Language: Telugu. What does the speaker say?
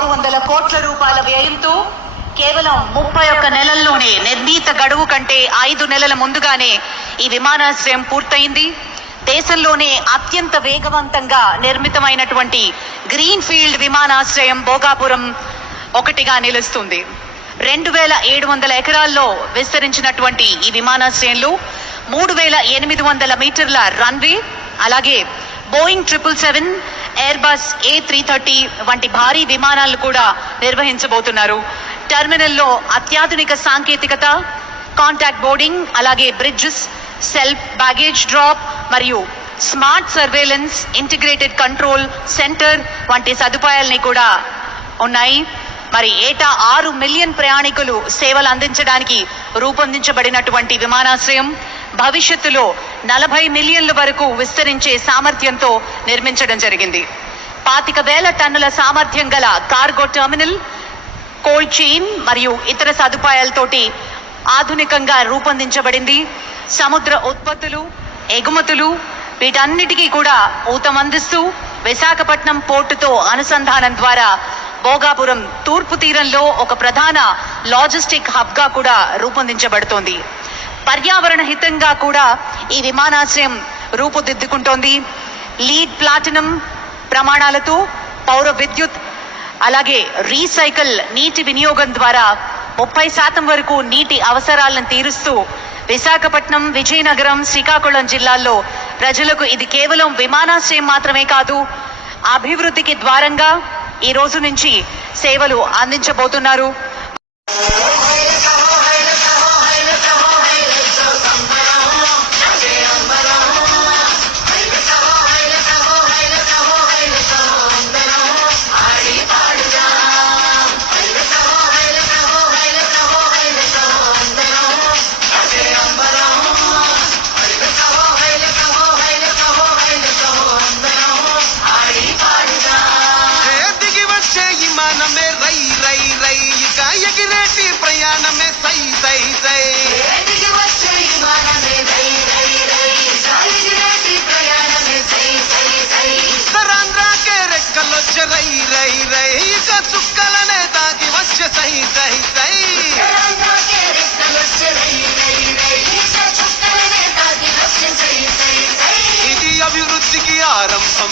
600 కోట్ల రూపాయల వ్యయంతో కేవలం 31 నెలల్లోనే నిర్ణీత గడువు కంటే 5 నెలల ముందుగానే ఈ విమానాశ్రయం పూర్తయింది. దేశంలోనే అత్యంత వేగవంతంగా నిర్మితమైనటువంటి గ్రీన్ ఫీల్డ్ విమానాశ్రయం భోగాపురం ఒకటిగా నిలుస్తుంది. 2700 ఎకరాల్లో విస్తరించినటువంటి ఈ విమానాశ్రయంలో 3800 మీటర్ల రన్వే, అలాగే బోయింగ్ 777, ఎయిర్బస్ A330 వంటి భారీ విమానాలు కూడా నిర్వహించబోతున్నారు. టెర్మినల్లో అత్యాధునిక సాంకేతికత, కాంటాక్ట్ బోర్డింగ్, అలాగే బ్రిడ్జెస్, సెల్ఫ్ బ్యాగేజ్ డ్రాప్ మరియు smart surveillance, integrated control centre వంటి సదుపాయాలని కూడా ఉన్నాయి. మరి ఏటా 6 మిలియన్ ప్రయాణికులు సేవలు అందించడానికి రూపొందించబడినటువంటి విమానాశ్రయం భవిష్యత్తులో 40 మిలియన్ల వరకు విస్తరించే సామర్థ్యంతో నిర్మించడం జరిగింది. 25,000 టన్నుల సామర్థ్యం గల కార్గో టెర్మినల్, కోల్డ్ చైన్ మరియు ఇతర సదుపాయాలతోటి ఆధునికంగా రూపొందించబడింది. సముద్ర ఉత్పత్తులు, ఎగుమతులు వీటన్నిటికీ కూడా ఊతమందిస్తూ విశాఖపట్నం పోర్టుతో అనుసంధానం ద్వారా భోగాపురం తూర్పు తీరంలో ఒక ప్రధాన లాజిస్టిక్ హబ్ గా కూడా రూపొందించబడుతోంది. పర్యావరణ హితంగా కూడా ఈ విమానాశ్రయం రూపుదిద్దుకుంటోంది. లీడ్ ప్లాటినం ప్రమాణాలతో పౌర విద్యుత్, అలాగే రీసైకిల్ నీటి వినియోగం ద్వారా 30% వరకు నీటి అవసరాలను తీరుస్తూ విశాఖపట్నం, విజయనగరం, శ్రీకాకుళం జిల్లాల్లో ప్రజలకు ఇది కేవలం విమానాశ్రయం మాత్రమే కాదు, అభివృద్ధికి ద్వారంగా ఈ రోజు నుంచి సేవలు అందించబోతున్నారు. ప్రయాణమే సై సై సై ఉత్తరాంధ్రకే రెక్కలొచ్చే రై రై రై ఇక చుక్కలనే తాకి వచ్చే సై సై సై. ఇది అభివృద్ధికి ఆరంభం.